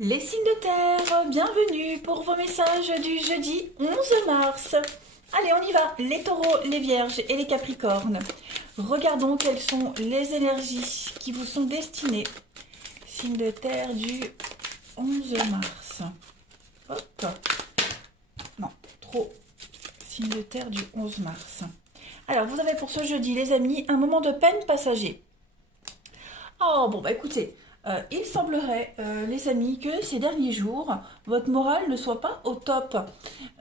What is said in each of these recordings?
Les signes de terre, bienvenue pour vos messages du jeudi 11 mars. Allez, on y va. Les taureaux, les vierges et les capricornes. Regardons quelles sont les énergies qui vous sont destinées. Signe de terre du 11 mars. Hop. Non, trop. Signe de terre du 11 mars. Alors, vous avez pour ce jeudi, les amis, un moment de peine passager. Oh, bon, bah écoutez, il semblerait, les amis, que ces derniers jours, votre morale ne soit pas au top.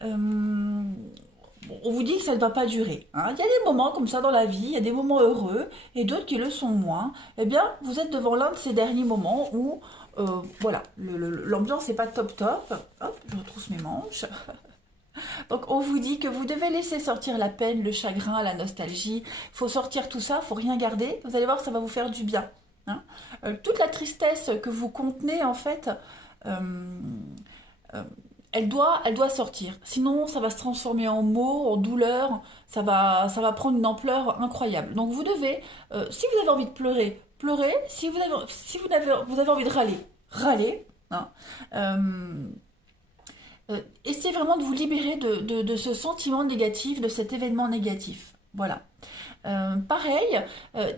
Bon, on vous dit que ça ne va pas durer, hein. Il y a des moments comme ça dans la vie, il y a des moments heureux et d'autres qui le sont moins. Eh bien, vous êtes devant l'un de ces derniers moments où, voilà, l'ambiance n'est pas top top. Hop, je retrousse mes manches. Donc, on vous dit que vous devez laisser sortir la peine, le chagrin, la nostalgie. Il faut sortir tout ça, il faut rien garder. Vous allez voir, ça va vous faire du bien, hein. Toute la tristesse que vous contenez, en fait, euh, euh, elle doit sortir. Sinon, ça va se transformer en maux, en douleur. Ça va prendre une ampleur incroyable. Donc, vous devez, si vous avez envie de pleurer, pleurer. Si vous avez envie de râler, râler, hein. Euh, Essayez vraiment de vous libérer de ce sentiment négatif, de cet événement négatif. Voilà. Pareil, euh,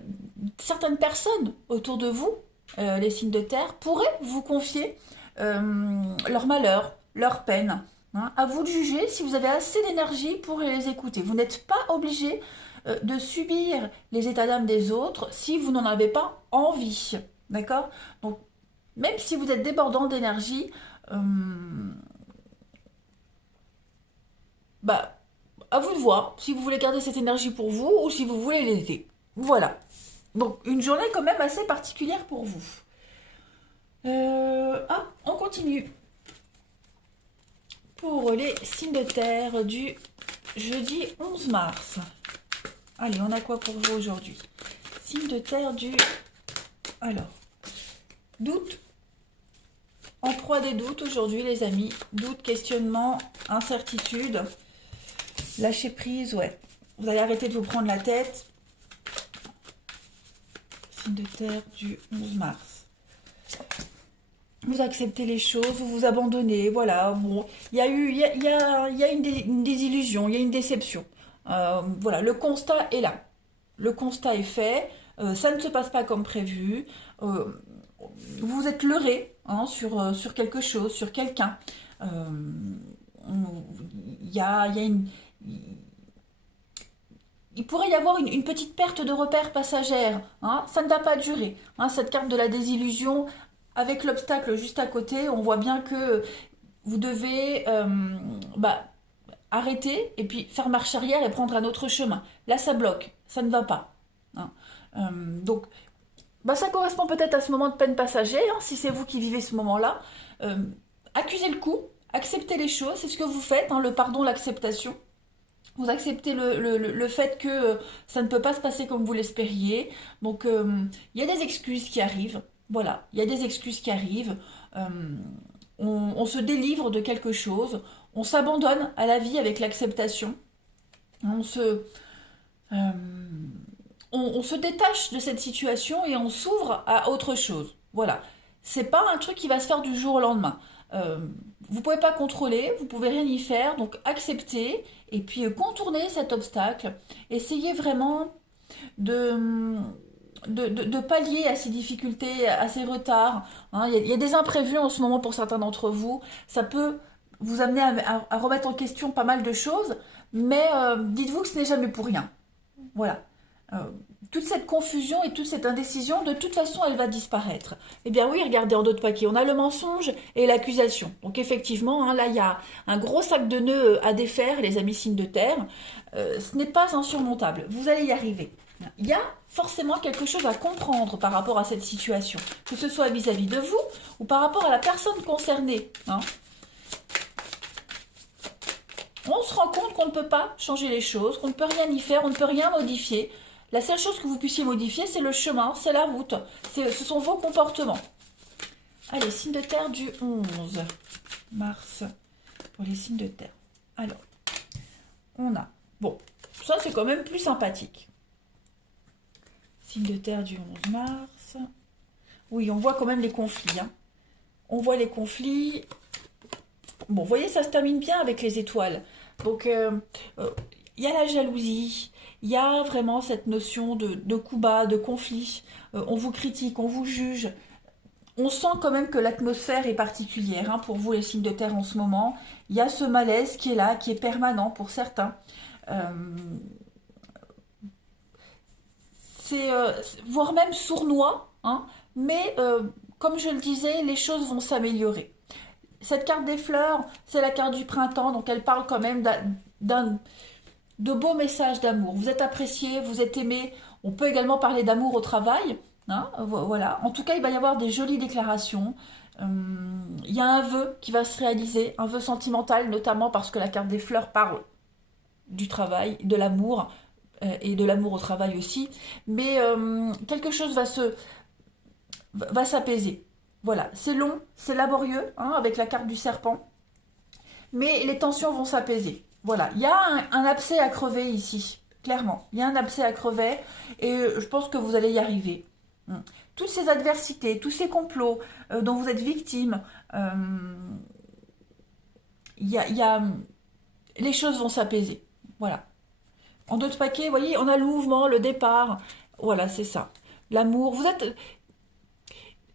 certaines personnes autour de vous, les signes de terre, pourraient vous confier leur malheur, leur peine, hein. À vous de juger si vous avez assez d'énergie pour les écouter. Vous n'êtes pas obligé de subir les états d'âme des autres si vous n'en avez pas envie. D'accord? Donc, même si vous êtes débordant d'énergie, euh, bah, à vous de voir si vous voulez garder cette énergie pour vous ou si vous voulez l'été. Voilà. Donc, une journée quand même assez particulière pour vous. On continue. Pour les signes de terre du jeudi 11 mars. Allez, on a quoi pour vous aujourd'hui? Signe de terre du... Alors, doute. En proie des doutes aujourd'hui, les amis. Doute, questionnement, incertitude. Lâcher prise, ouais. Vous allez arrêter de vous prendre la tête. Signe de terre du 11 mars. Vous acceptez les choses, vous vous abandonnez, voilà. Bon, il y a une désillusion, il y a une déception. Voilà, le constat est là. Le constat est fait. Ça ne se passe pas comme prévu. Euh, vous êtes leurré, hein, sur quelque chose, sur quelqu'un. Euh, il y a une, il pourrait y avoir une petite perte de repère passagère, hein. Ça ne va pas durer, hein. Cette carte de la désillusion, avec l'obstacle juste à côté, on voit bien que vous devez bah, arrêter et puis faire marche arrière et prendre un autre chemin. Là, ça bloque, ça ne va pas, hein. Donc, bah, ça correspond peut-être à ce moment de peine passager, hein, si c'est vous qui vivez ce moment-là. Euh, Accusez le coup, acceptez les choses, c'est ce que vous faites, hein, le pardon, l'acceptation. Vous acceptez le fait que ça ne peut pas se passer comme vous l'espériez. Donc, il y a des excuses qui arrivent. Voilà, il y a des excuses qui arrivent. Euh, on se délivre de quelque chose. On s'abandonne à la vie avec l'acceptation. On se, euh, on se détache de cette situation et on s'ouvre à autre chose. Voilà. C'est pas un truc qui va se faire du jour au lendemain. Euh, vous pouvez pas contrôler, vous pouvez rien y faire, donc acceptez et puis contournez cet obstacle. Essayez vraiment de, de pallier à ces difficultés, à ces retards, hein. Il y a des imprévus en ce moment pour certains d'entre vous. Ça peut vous amener à remettre en question pas mal de choses, mais dites-vous que ce n'est jamais pour rien. Voilà. Euh, Toute cette confusion et toute cette indécision, de toute façon, elle va disparaître. Eh bien oui, regardez en d'autres paquets, on a le mensonge et l'accusation. Donc effectivement, hein, là, il y a un gros sac de nœuds à défaire, les amis signes de terre. Ce n'est pas insurmontable, vous allez y arriver. Il y a forcément quelque chose à comprendre par rapport à cette situation, que ce soit vis-à-vis de vous ou par rapport à la personne concernée, hein. On se rend compte qu'on ne peut pas changer les choses, qu'on ne peut rien y faire, on ne peut rien modifier. La seule chose que vous puissiez modifier, c'est le chemin, c'est la route, ce sont vos comportements. Allez, signe de terre du 11 mars pour les signes de terre. Alors, on a... Bon, ça c'est quand même plus sympathique. Signe de terre du 11 mars. Oui, on voit quand même les conflits, hein. On voit les conflits. Bon, vous voyez, ça se termine bien avec les étoiles. Donc, il y a la jalousie, il y a vraiment cette notion de coup bas, de conflit. On vous critique, on vous juge. On sent quand même que l'atmosphère est particulière hein, pour vous, les signes de terre en ce moment. Il y a ce malaise qui est là, qui est permanent pour certains. Euh, c'est voire même sournois, hein, mais comme je le disais, les choses vont s'améliorer. Cette carte des fleurs, c'est la carte du printemps, donc elle parle quand même de beaux messages d'amour. Vous êtes apprécié, vous êtes aimé. On peut également parler d'amour au travail. Hein, voilà. En tout cas, il va y avoir des jolies déclarations. Il y a un vœu qui va se réaliser, un vœu sentimental, notamment parce que la carte des fleurs parle du travail, de l'amour, et de l'amour au travail aussi. Mais quelque chose va s'apaiser. Voilà, c'est long, c'est laborieux, hein, avec la carte du serpent, mais les tensions vont s'apaiser. Voilà, il y a un abcès à crever ici, clairement. Il y a un abcès à crever et je pense que vous allez y arriver. Toutes ces adversités, tous ces complots dont vous êtes victime, les choses vont s'apaiser. Voilà. En d'autres paquets, vous voyez, on a le mouvement, le départ. Voilà, c'est ça. L'amour. Vous êtes...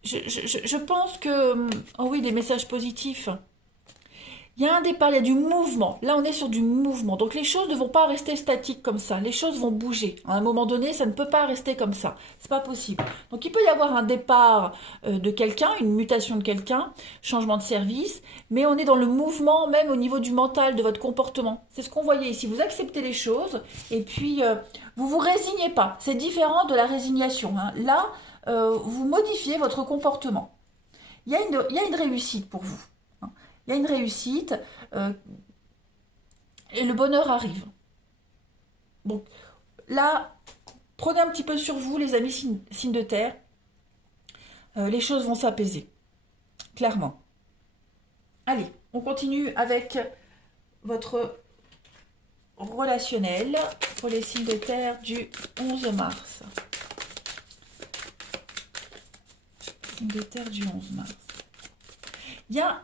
Je pense que... Oh oui, des messages positifs. Il y a un départ, il y a du mouvement. Là, on est sur du mouvement. Donc, les choses ne vont pas rester statiques comme ça. Les choses vont bouger. À un moment donné, ça ne peut pas rester comme ça. C'est pas possible. Donc, il peut y avoir un départ de quelqu'un, une mutation de quelqu'un, changement de service, mais on est dans le mouvement, même au niveau du mental, de votre comportement. C'est ce qu'on voyait ici. Vous acceptez les choses et puis vous vous résignez pas. C'est différent de la résignation. Hein. Là, vous modifiez votre comportement. Il y a une réussite pour vous. Il y a une réussite et le bonheur arrive. Donc là, prenez un petit peu sur vous, les amis signes de terre. Les choses vont s'apaiser, clairement. Allez, on continue avec votre relationnel pour les signes de terre du 11 mars. Signes de terre du 11 mars. Il y a,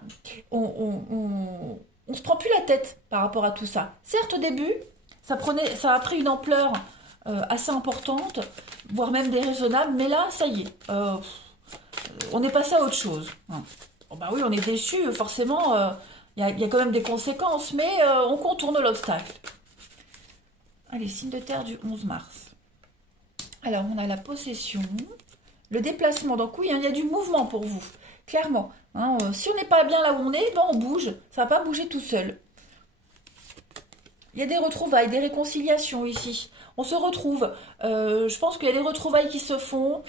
on se prend plus la tête par rapport à tout ça. Certes, au début, ça a pris une ampleur assez importante, voire même déraisonnable, mais là, ça y est, on est passé à autre chose. Bon, bah oui, on est déçu, forcément, il y a quand même des conséquences, mais on contourne l'obstacle. Allez, signe de terre du 11 mars. Alors, on a la possession, le déplacement. Donc oui, il y a du mouvement pour vous, clairement. Hein, si on n'est pas bien là où on est, ben on bouge. Ça ne va pas bouger tout seul. Il y a des retrouvailles, des réconciliations ici. On se retrouve. Je pense qu'il y a des retrouvailles qui se font,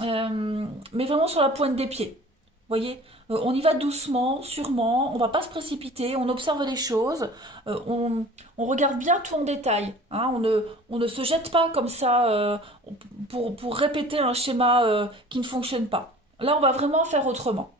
mais vraiment sur la pointe des pieds. Vous voyez, on y va doucement, sûrement. On ne va pas se précipiter. On observe les choses. On regarde bien tout en détail. Hein, on ne se jette pas comme ça pour répéter un schéma qui ne fonctionne pas. Là, on va vraiment faire autrement.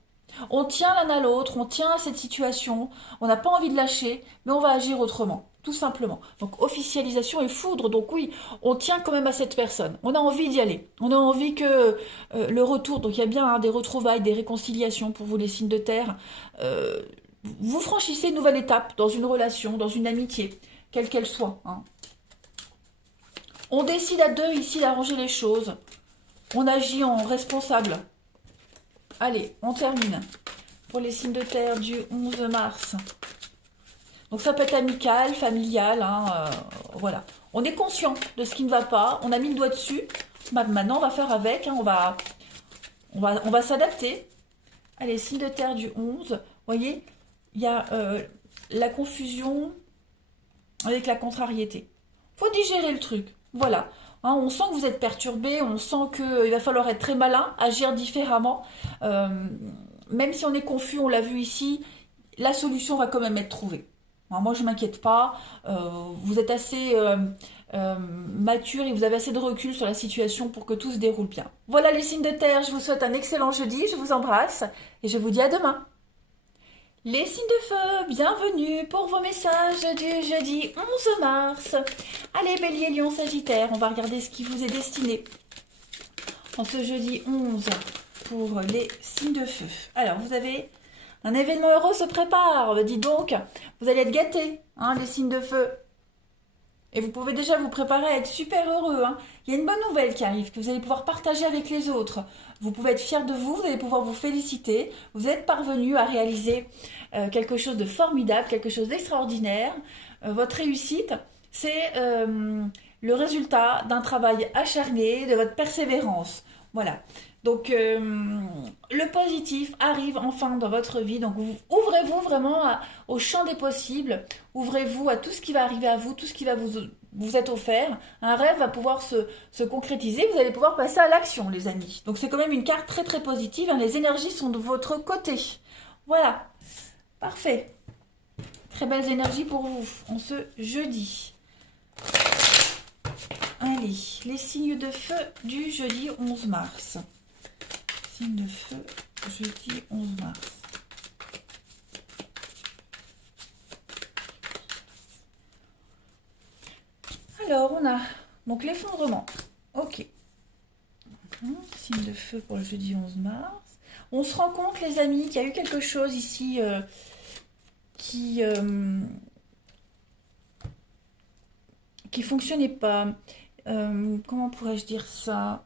On tient l'un à l'autre, on tient à cette situation, on n'a pas envie de lâcher, mais on va agir autrement, tout simplement. Donc officialisation et foudre, donc oui, on tient quand même à cette personne, on a envie d'y aller, on a envie que le retour, donc il y a bien des retrouvailles, des réconciliations pour vous les signes de terre, vous franchissez une nouvelle étape dans une relation, dans une amitié, quelle qu'elle soit. Hein. On décide à deux ici d'arranger les choses, on agit en responsable. Allez, on termine pour les signes de terre du 11 mars. Donc ça peut être amical, familial, hein, voilà. On est conscient de ce qui ne va pas, on a mis le doigt dessus. Maintenant, on va faire avec, hein, on va s'adapter. Allez, signe de terre du 11, vous voyez, il y a la confusion avec la contrariété. Il faut digérer le truc, voilà. Hein, on sent que vous êtes perturbé, on sent qu'il va falloir être très malin, agir différemment. Même si on est confus, on l'a vu ici, la solution va quand même être trouvée. Alors moi, je ne m'inquiète pas. Vous êtes assez mature et vous avez assez de recul sur la situation pour que tout se déroule bien. Voilà les signes de terre, je vous souhaite un excellent jeudi, je vous embrasse et je vous dis à demain. Les signes de feu, bienvenue pour vos messages du jeudi 11 mars. Allez, Bélier, Lion, Sagittaire, on va regarder ce qui vous est destiné en ce jeudi 11 pour les signes de feu. Alors, vous avez un événement heureux se prépare. Dis donc, vous allez être gâtés, hein, les signes de feu. Et vous pouvez déjà vous préparer à être super heureux, hein. Il y a une bonne nouvelle qui arrive, que vous allez pouvoir partager avec les autres. Vous pouvez être fiers de vous, vous allez pouvoir vous féliciter. Vous êtes parvenu à réaliser quelque chose de formidable, quelque chose d'extraordinaire. Votre réussite, c'est le résultat d'un travail acharné, de votre persévérance. Voilà. Donc, le positif arrive enfin dans votre vie. Donc, ouvrez-vous vraiment au champ des possibles. Ouvrez-vous à tout ce qui va arriver à vous, tout ce qui va vous être offert. Un rêve va pouvoir se concrétiser. Vous allez pouvoir passer à l'action, les amis. Donc, c'est quand même une carte très, très positive, hein. Les énergies sont de votre côté. Voilà. Parfait. Très belles énergies pour vous en ce jeudi. Allez, les signes de feu du jeudi 11 mars. Signe de feu, jeudi 11 mars. Alors, on a donc l'effondrement. Ok. Signe de feu pour le jeudi 11 mars. On se rend compte, les amis, qu'il y a eu quelque chose ici qui fonctionnait pas. Comment pourrais-je dire ça?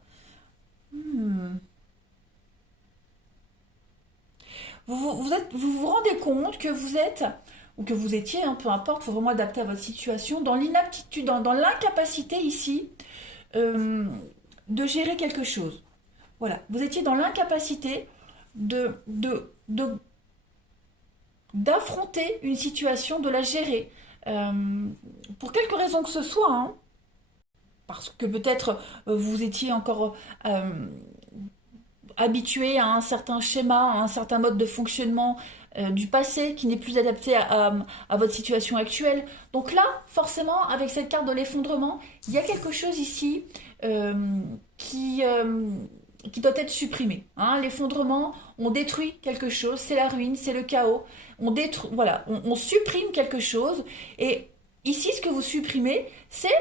Vous vous rendez compte que vous êtes, ou que vous étiez, hein, peu importe, il faut vraiment adapter à votre situation, dans l'inaptitude, dans l'incapacité ici de gérer quelque chose. Voilà, vous étiez dans l'incapacité d'affronter une situation, de la gérer. Pour quelque raison que ce soit, hein, parce que peut-être vous étiez encore habitué à un certain schéma, à un certain mode de fonctionnement du passé qui n'est plus adapté à votre situation actuelle. Donc là, forcément, avec cette carte de l'effondrement, il y a quelque chose ici qui doit être supprimé, hein. L'effondrement, on détruit quelque chose, c'est la ruine, c'est le chaos. On détruit, voilà, on supprime quelque chose. Et ici, ce que vous supprimez, c'est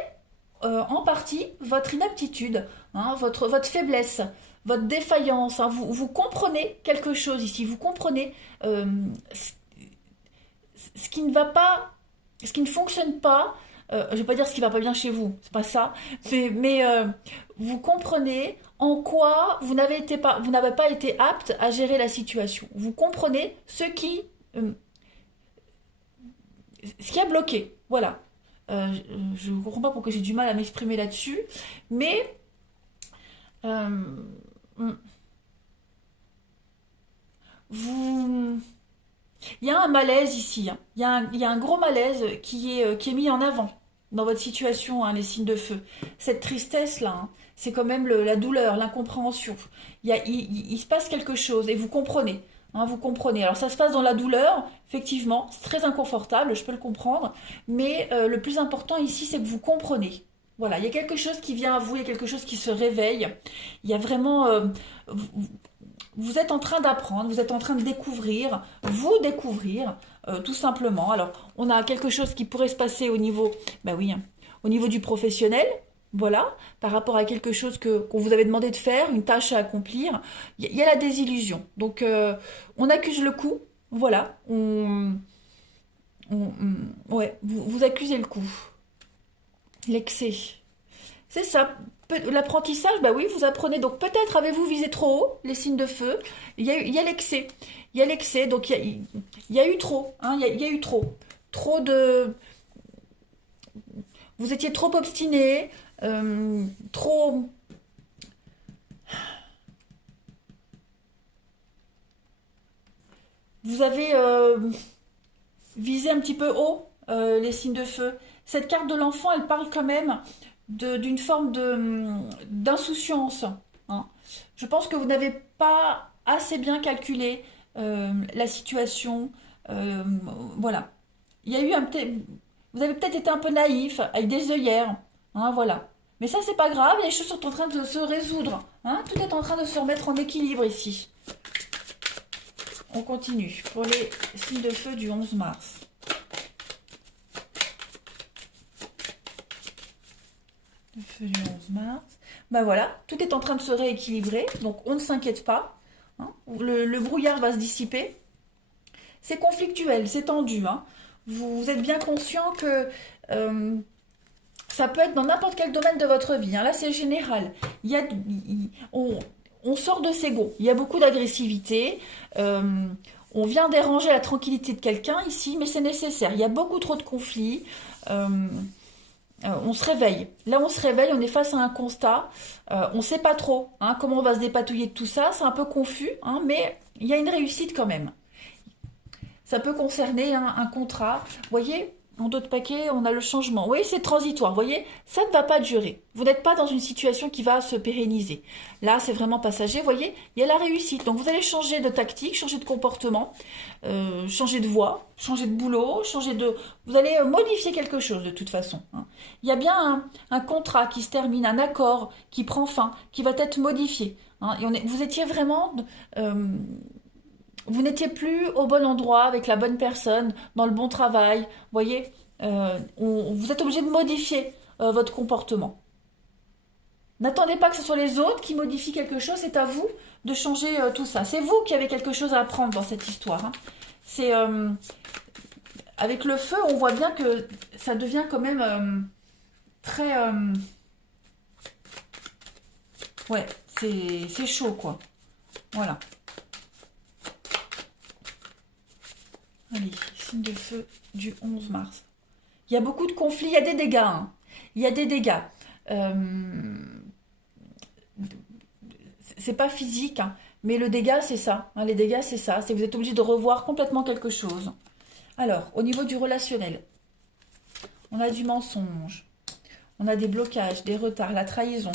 en partie votre inaptitude, hein, votre faiblesse, votre défaillance, hein. Vous comprenez quelque chose ici, vous comprenez ce qui ne va pas, ce qui ne fonctionne pas. Je ne vais pas dire ce qui ne va pas bien chez vous, c'est pas ça, mais vous comprenez en quoi vous n'avez pas été apte à gérer la situation. Vous comprenez ce qui a bloqué. Voilà. Je ne comprends pas pourquoi j'ai du mal à m'exprimer là-dessus, mais euh, vous, il y a un malaise ici, hein. Il y a un gros malaise qui est mis en avant dans votre situation, hein, les signes de feu. Cette tristesse-là, hein, c'est quand même la douleur, l'incompréhension. Il se passe quelque chose et vous comprenez, hein, vous comprenez. Alors ça se passe dans la douleur, effectivement, c'est très inconfortable, je peux le comprendre. Mais le plus important ici, c'est que vous comprenez. Voilà, il y a quelque chose qui vient à vous, il y a quelque chose qui se réveille. Il y a vraiment... vous êtes en train d'apprendre, vous êtes en train de découvrir, vous découvrir, tout simplement. Alors, on a quelque chose qui pourrait se passer au niveau, bah oui, hein, au niveau du professionnel, voilà, par rapport à quelque chose qu'on vous avait demandé de faire, une tâche à accomplir. Il y a la désillusion. Donc, on accuse le coup, voilà, ouais, vous accusez le coup, l'excès. C'est ça. L'apprentissage, bah oui, vous apprenez. Donc peut-être avez-vous visé trop haut, les signes de feu. Il y a l'excès. Il y a l'excès, donc il y a eu trop. Hein, il y a eu trop. Trop de... Vous étiez trop obstiné, trop... Vous avez visé un petit peu haut, les signes de feu. Cette carte de l'enfant, elle parle quand même d'une forme d'insouciance, hein. Je pense que vous n'avez pas assez bien calculé la situation. euh, voilà. Il y a eu vous avez peut-être été un peu naïf, avec des œillères, hein, voilà. Mais ça, c'est pas grave, les choses sont en train de se résoudre, hein. Tout est en train de se remettre en équilibre ici. On continue pour les signes de feu du 11 mars. Le feu du 11 mars. Ben voilà, tout est en train de se rééquilibrer, donc on ne s'inquiète pas. hein. Le brouillard va se dissiper. C'est conflictuel, c'est tendu, hein. Vous êtes bien conscient que ça peut être dans n'importe quel domaine de votre vie, hein. Là, c'est général. On sort de ses gonds. Il y a beaucoup d'agressivité. On vient déranger la tranquillité de quelqu'un ici, mais c'est nécessaire. Il y a beaucoup trop de conflits. On se réveille. Là, on se réveille, on est face à un constat. On ne sait pas trop, hein, comment on va se dépatouiller de tout ça. C'est un peu confus, hein, mais il y a une réussite quand même. Ça peut concerner un contrat. Vous voyez, en d'autres paquets, on a le changement. Vous voyez, c'est transitoire. Vous voyez, ça ne va pas durer. Vous n'êtes pas dans une situation qui va se pérenniser. Là, c'est vraiment passager. Vous voyez, il y a la réussite. Donc, vous allez changer de tactique, changer de comportement, changer de voie, changer de boulot, Vous allez modifier quelque chose de toute façon, hein. Il y a bien un contrat qui se termine, un accord qui prend fin, qui va être modifié, hein. Vous étiez vraiment... vous n'étiez plus au bon endroit, avec la bonne personne, dans le bon travail. Vous voyez, vous êtes obligé de modifier votre comportement. N'attendez pas que ce soit les autres qui modifient quelque chose, c'est à vous de changer tout ça. C'est vous qui avez quelque chose à apprendre dans cette histoire, hein. C'est avec le feu, on voit bien que ça devient quand même très... ouais, c'est chaud, quoi. Voilà. Allez, signe de feu du 11 mars. Il y a beaucoup de conflits, il y a des dégâts, hein. Il y a des dégâts. C'est pas physique, hein, mais le dégât, c'est ça, hein. Les dégâts, c'est ça. C'est que vous êtes obligé de revoir complètement quelque chose. Alors, au niveau du relationnel, on a du mensonge. On a des blocages, des retards, la trahison.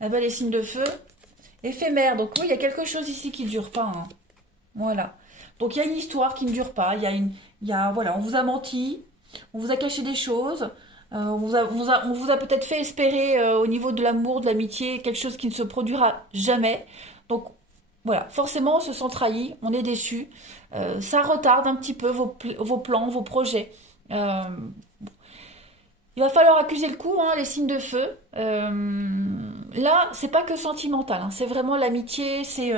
Ah ben, les signes de feu, éphémères. Donc oui, il y a quelque chose ici qui ne dure pas, hein. Voilà. Donc il y a une histoire qui ne dure pas. Voilà, on vous a menti, on vous a caché des choses, on vous a peut-être fait espérer au niveau de l'amour, de l'amitié, quelque chose qui ne se produira jamais. Donc voilà, forcément on se sent trahi, on est déçu. Ça retarde un petit peu vos plans, vos projets. Il va falloir accuser le coup, hein, les signes de feu. Là, c'est pas que sentimental, hein, c'est vraiment l'amitié, c'est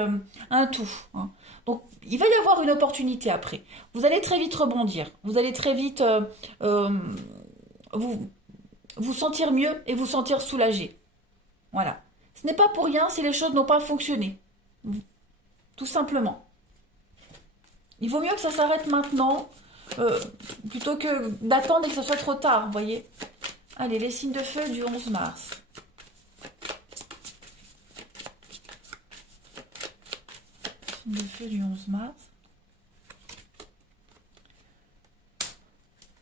un tout, hein. Donc, il va y avoir une opportunité après. Vous allez très vite rebondir. Vous allez très vite vous sentir mieux et vous sentir soulagé. Voilà. Ce n'est pas pour rien si les choses n'ont pas fonctionné. Tout simplement. Il vaut mieux que ça s'arrête maintenant plutôt que d'attendre et que ce soit trop tard, vous voyez. Allez, les signes de feu du 11 mars. Signe de feu du 11 mars.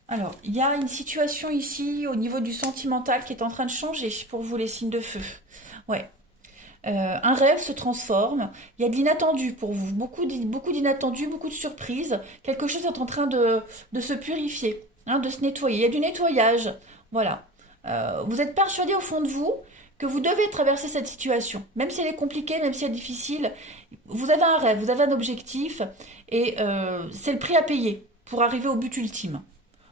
Alors, il y a une situation ici au niveau du sentimental qui est en train de changer pour vous, les signes de feu. Ouais. Un rêve se transforme. Il y a de l'inattendu pour vous. Beaucoup d'inattendus, beaucoup de surprises. Quelque chose est en train de se purifier, hein, de se nettoyer. Il y a du nettoyage. Voilà. Vous êtes persuadé au fond de vous que vous devez traverser cette situation. Même si elle est compliquée, même si elle est difficile, vous avez un rêve, vous avez un objectif et c'est le prix à payer pour arriver au but ultime.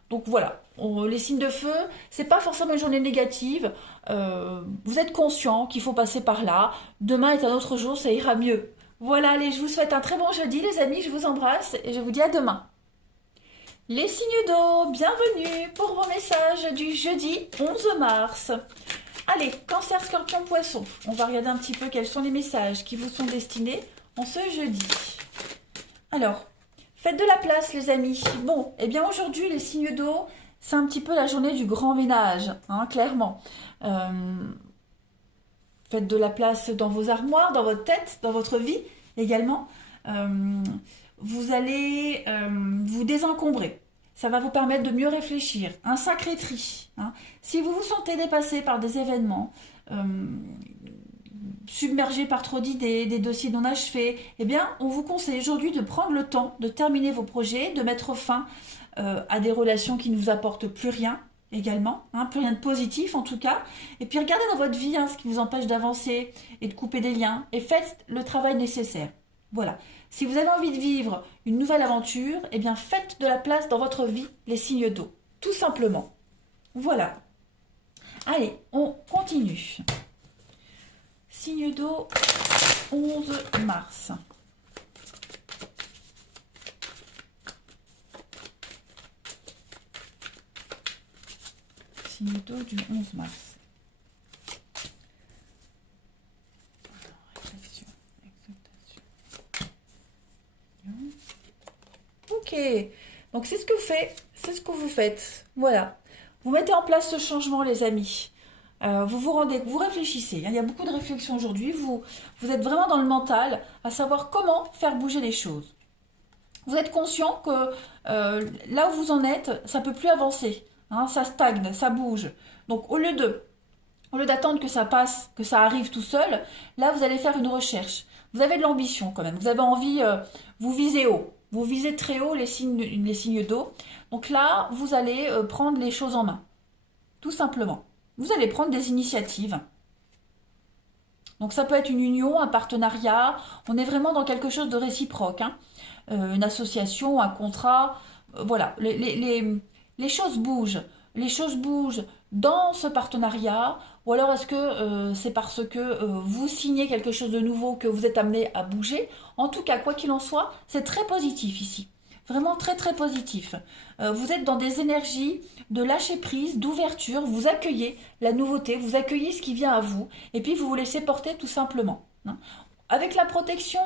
Donc voilà, les signes de feu, c'est pas forcément une journée négative. Vous êtes conscient qu'il faut passer par là. Demain est un autre jour, ça ira mieux. Voilà, allez, je vous souhaite un très bon jeudi, les amis. Je vous embrasse et je vous dis à demain. Les signes d'eau, bienvenue pour vos messages du jeudi 11 mars. Allez, Cancer, Scorpion, Poisson. On va regarder un petit peu quels sont les messages qui vous sont destinés en ce jeudi. Alors, faites de la place, les amis. Bon, eh bien aujourd'hui, les signes d'eau, c'est un petit peu la journée du grand ménage, hein, clairement. Faites de la place dans vos armoires, dans votre tête, dans votre vie également. Vous allez vous désencombrer. Ça va vous permettre de mieux réfléchir. Un sacré tri, hein. Si vous vous sentez dépassé par des événements, submergé par trop d'idées, des dossiers non achevés, eh bien, on vous conseille aujourd'hui de prendre le temps de terminer vos projets, de mettre fin à des relations qui ne vous apportent plus rien également, hein, plus rien de positif en tout cas. Et puis regardez dans votre vie, hein, ce qui vous empêche d'avancer et de couper des liens et faites le travail nécessaire. Voilà. Si vous avez envie de vivre une nouvelle aventure, eh bien faites de la place dans votre vie, les signes d'eau. Tout simplement. Voilà. Allez, on continue. Signe d'eau, 11 mars. signe d'eau du 11 mars. Réflexion, acceptation. Ok, donc c'est ce que c'est ce que vous faites. Voilà, vous mettez en place ce changement, les amis. Vous réfléchissez. Il y a beaucoup de réflexions aujourd'hui. Vous êtes vraiment dans le mental, à savoir comment faire bouger les choses. Vous êtes conscient que là où vous en êtes, ça ne peut plus avancer. Hein, ça stagne, ça bouge. Donc au lieu d'attendre que ça passe, que ça arrive tout seul, là vous allez faire une recherche. Vous avez de l'ambition quand même. Vous avez envie, vous visez haut. Vous visez très haut les signes d'eau. Donc là, vous allez prendre les choses en main. Tout simplement. Vous allez prendre des initiatives. Donc ça peut être une union, un partenariat. On est vraiment dans quelque chose de réciproque. Hein. Une association, un contrat. Voilà, les choses bougent. Les choses bougent dans ce partenariat. Ou alors est-ce que c'est parce que vous signez quelque chose de nouveau que vous êtes amené à bouger. En tout cas, quoi qu'il en soit, c'est très positif ici. Vraiment très très positif. Vous êtes dans des énergies de lâcher prise, d'ouverture, vous accueillez la nouveauté, vous accueillez ce qui vient à vous, et puis vous vous laissez porter tout simplement. Hein. Avec la protection,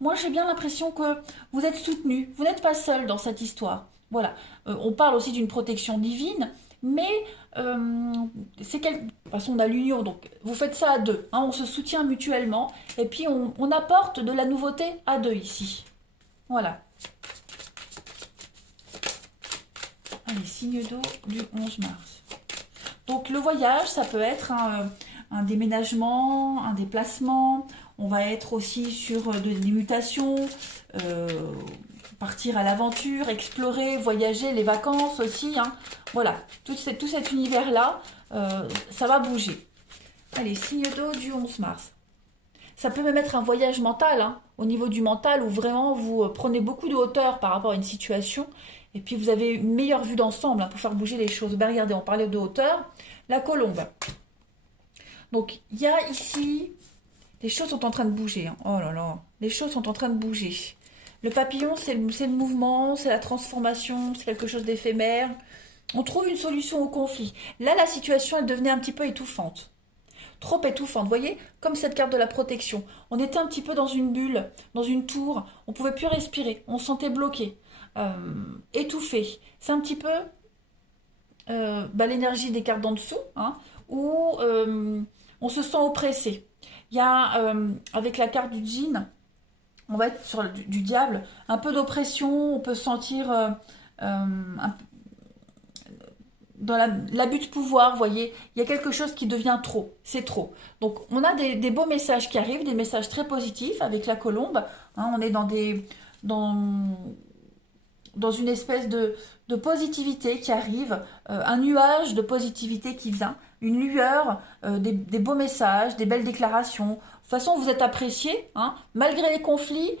moi j'ai bien l'impression que vous êtes soutenu, vous n'êtes pas seul dans cette histoire. Voilà, on parle aussi d'une protection divine, mais c'est de toute façon on a l'union, donc vous faites ça à deux, hein, on se soutient mutuellement, et puis on apporte de la nouveauté à deux ici. Voilà. Allez, signe d'eau du 11 mars. Donc le voyage, ça peut être un déménagement, un déplacement. On va être aussi sur des mutations, partir à l'aventure, explorer, voyager, les vacances aussi. Hein. Voilà, tout cet univers-là, ça va bouger. Allez, signe d'eau du 11 mars. Ça peut même être un voyage mental, hein, au niveau du mental, où vraiment vous prenez beaucoup de hauteur par rapport à une situation. Et puis vous avez une meilleure vue d'ensemble hein, pour faire bouger les choses. Ben, regardez, on parlait de hauteur. La colombe. Donc il y a ici, les choses sont en train de bouger. Hein. Oh là là, les choses sont en train de bouger. Le papillon, c'est le mouvement, c'est la transformation, c'est quelque chose d'éphémère. On trouve une solution au conflit. Là, la situation, elle devenait un petit peu étouffante. Trop étouffante, vous voyez, comme cette carte de la protection. On était un petit peu dans une bulle, dans une tour, on ne pouvait plus respirer, on se sentait bloqué. Étouffé. C'est un petit peu l'énergie des cartes d'en dessous, hein, où on se sent oppressé. Il y a, avec la carte du djinn, on va être sur du diable, un peu d'oppression, on peut se sentir dans l'abus de pouvoir, vous voyez, il y a quelque chose qui devient trop, c'est trop. Donc on a des beaux messages qui arrivent, des messages très positifs avec la colombe, hein, on est dans une espèce de positivité qui arrive, un nuage de positivité qui vient, une lueur, des beaux messages, des belles déclarations. De toute façon, vous êtes appréciés, hein, malgré les conflits,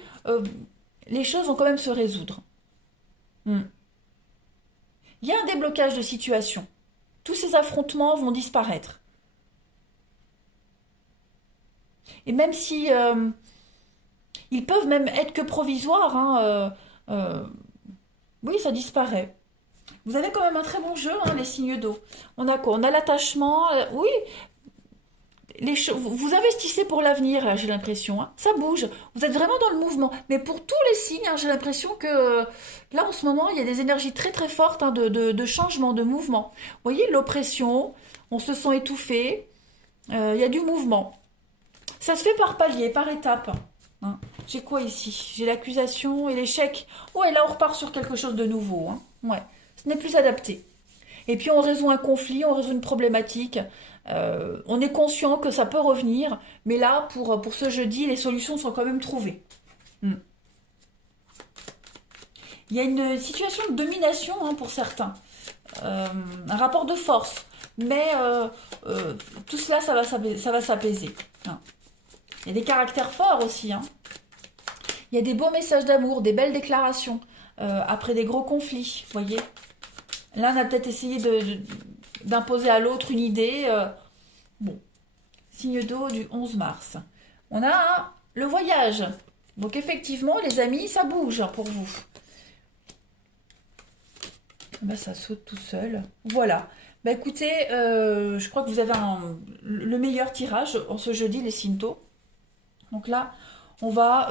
les choses vont quand même se résoudre. Il y a un déblocage de situation. Tous ces affrontements vont disparaître. Et même si ils peuvent même être que provisoires, hein, oui, ça disparaît. Vous avez quand même un très bon jeu, hein, les signes d'eau. On a quoi? On a l'attachement. Oui, vous investissez pour l'avenir, là, j'ai l'impression. Hein. Ça bouge. Vous êtes vraiment dans le mouvement. Mais pour tous les signes, hein, j'ai l'impression que là, en ce moment, il y a des énergies très très fortes hein, de changement, de mouvement. Vous voyez, l'oppression, on se sent étouffé. Il y a du mouvement. Ça se fait par palier, par étapes. Hein. J'ai quoi ici? J'ai l'accusation et l'échec. Ouais, là, on repart sur quelque chose de nouveau. Hein. Ouais, ce n'est plus adapté. Et puis, on résout un conflit, on résout une problématique. On est conscient que ça peut revenir, mais là, pour ce jeudi, les solutions sont quand même trouvées. Il y a une situation de domination hein, pour certains, un rapport de force, mais tout cela, ça va s'apaiser. Hein. Il y a des caractères forts aussi. Hein. Il y a des beaux messages d'amour, des belles déclarations, après des gros conflits, vous voyez. L'un a peut-être essayé d'imposer à l'autre une idée. Bon, signe d'eau du 11 mars. On a le voyage. Donc effectivement, les amis, ça bouge pour vous. Ben, ça saute tout seul. Voilà. Bah écoutez, je crois que vous avez le meilleur tirage en ce jeudi, les signes d'eau. Donc là, on va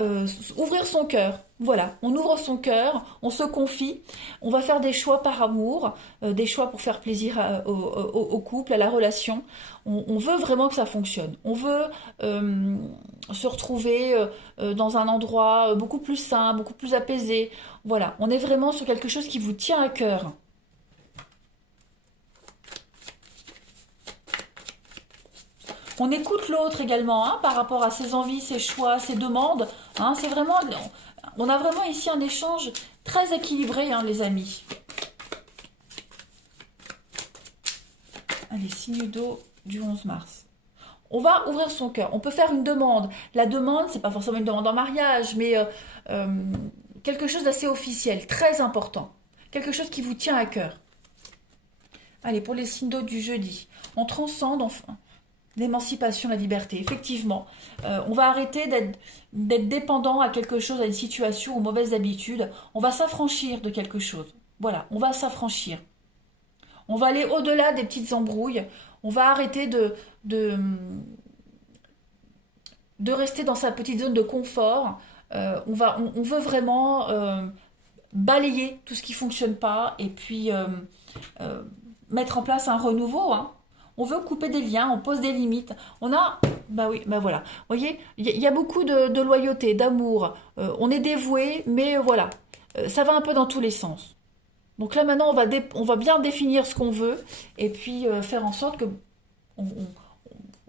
ouvrir son cœur. Voilà, on ouvre son cœur, on se confie, on va faire des choix par amour, des choix pour faire plaisir au couple, à la relation. On veut vraiment que ça fonctionne. On veut se retrouver dans un endroit beaucoup plus sain, beaucoup plus apaisé. Voilà, on est vraiment sur quelque chose qui vous tient à cœur. On écoute l'autre également, hein, par rapport à ses envies, ses choix, ses demandes. Hein, c'est vraiment, on a vraiment ici un échange très équilibré, hein, les amis. Allez, signe d'eau du 11 mars. On va ouvrir son cœur. On peut faire une demande. La demande, c'est pas forcément une demande en mariage, mais euh, quelque chose d'assez officiel, très important. Quelque chose qui vous tient à cœur. Allez, pour les signes d'eau du jeudi. On transcende enfin l'émancipation, la liberté. Effectivement, on va arrêter d'être dépendant à quelque chose, à une situation, aux mauvaises habitudes. On va s'affranchir de quelque chose. Voilà, on va s'affranchir. On va aller au-delà des petites embrouilles. On va arrêter de rester dans sa petite zone de confort. On veut vraiment balayer tout ce qui ne fonctionne pas et puis euh, mettre en place un renouveau, hein. On veut couper des liens, on pose des limites. On a, bah oui, bah voilà. Vous voyez, il y a beaucoup de loyauté, d'amour. On est dévoué, mais voilà, ça va un peu dans tous les sens. Donc là maintenant, on va bien définir ce qu'on veut et puis faire en sorte que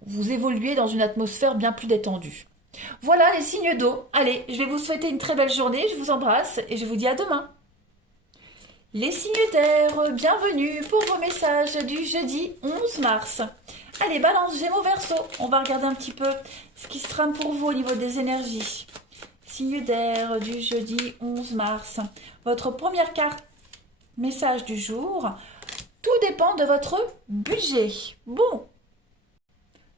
vous évoluez dans une atmosphère bien plus détendue. Voilà les signes d'eau. Allez, je vais vous souhaiter une très belle journée. Je vous embrasse et je vous dis à demain. Les signes d'air, bienvenue pour vos messages du jeudi 11 mars. Allez, Balance, Gémeaux, Verseau, on va regarder un petit peu ce qui se trame pour vous au niveau des énergies. Signe d'air du jeudi 11 mars. Votre première carte, message du jour. Tout dépend de votre budget. Bon,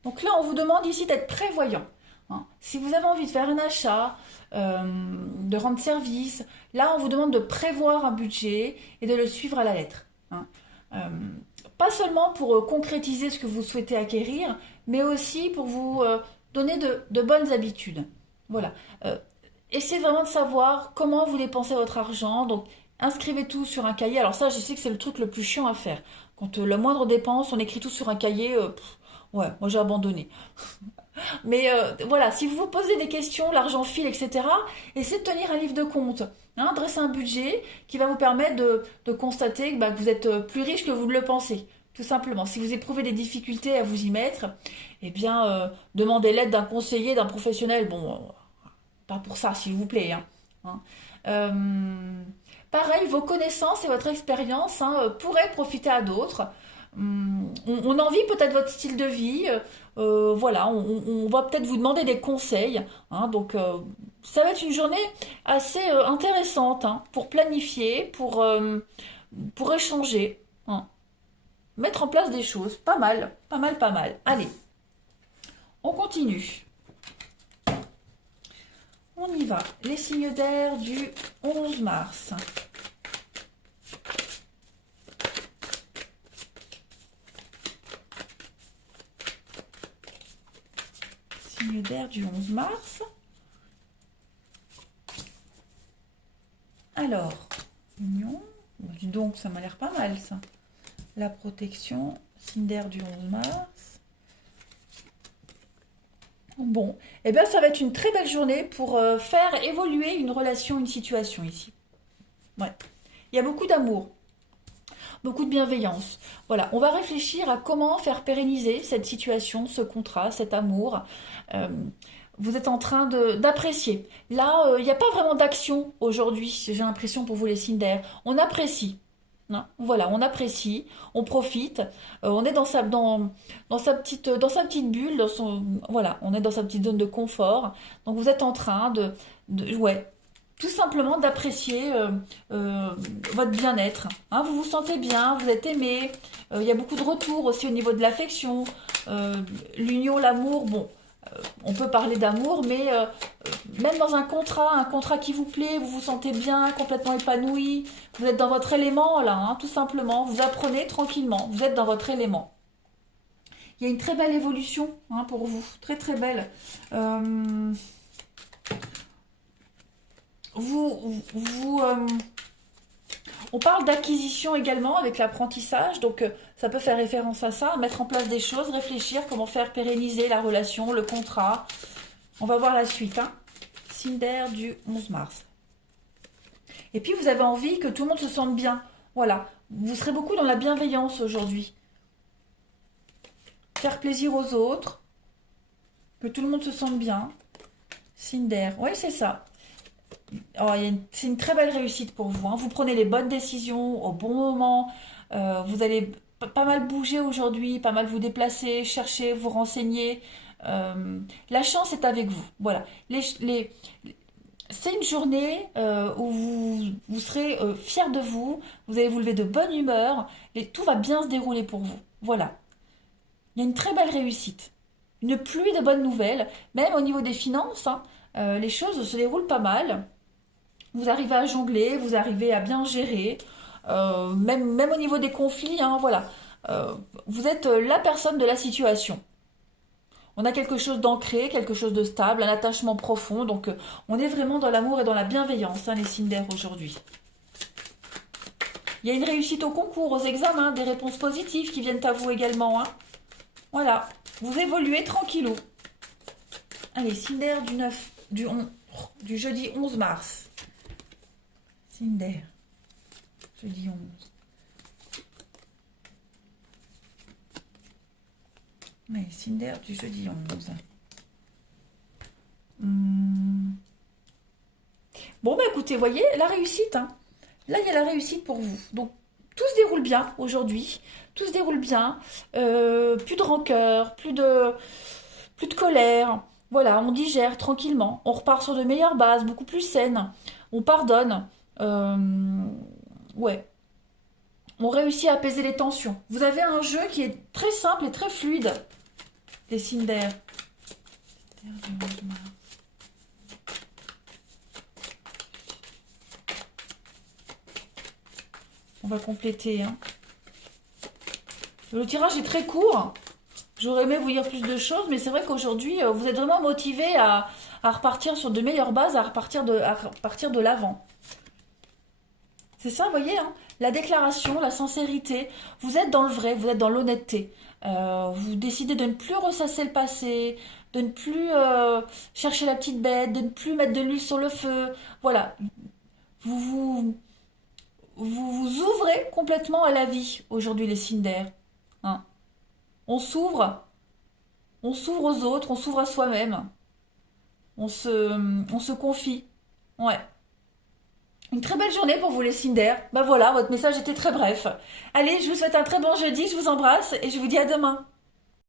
donc là on vous demande ici d'être prévoyant. Hein. Si vous avez envie de faire un achat, de rendre service, là on vous demande de prévoir un budget et de le suivre à la lettre. Hein. Euh, Pas seulement pour concrétiser ce que vous souhaitez acquérir, mais aussi pour vous donner de bonnes habitudes. Voilà. Essayez vraiment de savoir comment vous dépensez votre argent. Donc inscrivez tout sur un cahier. Alors ça, je sais que c'est le truc le plus chiant à faire. Quand la moindre dépense, on écrit tout sur un cahier. Ouais, moi j'ai abandonné. Mais voilà, si vous vous posez des questions, l'argent file, etc., essayez de tenir un livre de compte. Hein, dressez un budget qui va vous permettre de constater que vous êtes plus riche que vous ne le pensez. Tout simplement. Si vous éprouvez des difficultés à vous y mettre, eh bien, demandez l'aide d'un conseiller, d'un professionnel. Bon, pas pour ça, s'il vous plaît. Hein. Hein. Pareil, vos connaissances et votre expérience, hein, pourraient profiter à d'autres. On envie peut-être votre style de vie. Voilà, on va peut-être vous demander des conseils. Hein, donc, ça va être une journée assez intéressante, hein, pour planifier, pour échanger, hein, mettre en place des choses. Pas mal, pas mal, pas mal. Allez, on continue. On y va. Les signes d'air du 11 mars. Signe d'air du 11 mars. Alors, union. Dis donc, ça m'a l'air pas mal, ça. La protection, signe d'air du 11 mars. Bon, eh bien, ça va être une très belle journée pour faire évoluer une relation, une situation ici. Ouais. Il y a beaucoup d'amour, beaucoup de bienveillance. Voilà, on va réfléchir à comment faire pérenniser cette situation, ce contrat, cet amour. Euh, Vous êtes en train d'apprécier. Là, il n'y a pas vraiment d'action aujourd'hui, j'ai l'impression pour vous les signes d'air. On apprécie. Hein, voilà, on apprécie, on profite, on est dans sa petite bulle, voilà, on est dans sa petite zone de confort. Donc vous êtes en train ouais, tout simplement d'apprécier votre bien-être. Hein, vous vous sentez bien, vous êtes aimé. Il y a beaucoup de retours aussi au niveau de l'affection, l'union, l'amour. Bon, On peut parler d'amour, mais même dans un contrat qui vous plaît, vous vous sentez bien, complètement épanoui, vous êtes dans votre élément là, hein, tout simplement, vous apprenez tranquillement, vous êtes dans votre élément. Il y a une très belle évolution hein, pour vous, très très belle. On parle d'acquisition également avec l'apprentissage, donc ça peut faire référence à ça, mettre en place des choses, réfléchir comment faire pérenniser la relation, le contrat. On va voir la suite. Hein. Cinder du 11 mars. Et puis vous avez envie que tout le monde se sente bien. Voilà, vous serez beaucoup dans la bienveillance aujourd'hui. Faire plaisir aux autres, que tout le monde se sente bien. Cinder, oui c'est ça. Oh, c'est une très belle réussite pour vous. Hein. Vous prenez les bonnes décisions au bon moment. Vous allez pas mal bouger aujourd'hui, pas mal vous déplacer, chercher, vous renseigner. La chance est avec vous. Voilà. C'est une journée où vous serez fiers de vous. Vous allez vous lever de bonne humeur. Et tout va bien se dérouler pour vous. Voilà. Il y a une très belle réussite. Une pluie de bonnes nouvelles. Même au niveau des finances, hein, les choses se déroulent pas mal. Vous arrivez à jongler, vous arrivez à bien gérer, même au niveau des conflits, hein, voilà. Vous êtes la personne de la situation. On a quelque chose d'ancré, quelque chose de stable, un attachement profond, donc on est vraiment dans l'amour et dans la bienveillance, hein, les Cinder aujourd'hui. Il y a une réussite au concours, aux examens, des réponses positives qui viennent à vous également. Hein. Voilà, vous évoluez tranquillou. Allez, Cinder du jeudi 11 mars. Cinder, jeudi 11. Oui, Cinder du jeudi 11. Bon, bah écoutez, voyez, la réussite. Hein. Là, il y a la réussite pour vous. Donc, tout se déroule bien aujourd'hui. Tout se déroule bien. Plus de rancœur, plus de colère. Voilà, on digère tranquillement. On repart sur de meilleures bases, beaucoup plus saines. On pardonne. Euh, ouais. On réussit à apaiser les tensions. Vous avez un jeu qui est très simple et très fluide. Les Cinder. On va compléter. Hein. Le tirage est très court. J'aurais aimé vous dire plus de choses, mais c'est vrai qu'aujourd'hui, vous êtes vraiment motivé à repartir sur de meilleures bases, à repartir de l'avant. C'est ça, vous voyez, hein, la déclaration, la sincérité. Vous êtes dans le vrai, vous êtes dans l'honnêteté. Vous décidez de ne plus ressasser le passé, de ne plus chercher la petite bête, de ne plus mettre de l'huile sur le feu. Voilà, vous ouvrez complètement à la vie aujourd'hui, les Cinder. Hein. On s'ouvre aux autres, on s'ouvre à soi-même, on se confie. Ouais. Une très belle journée pour vous les Cinder. Bah voilà, votre message était très bref. Allez, je vous souhaite un très bon jeudi, je vous embrasse et je vous dis à demain.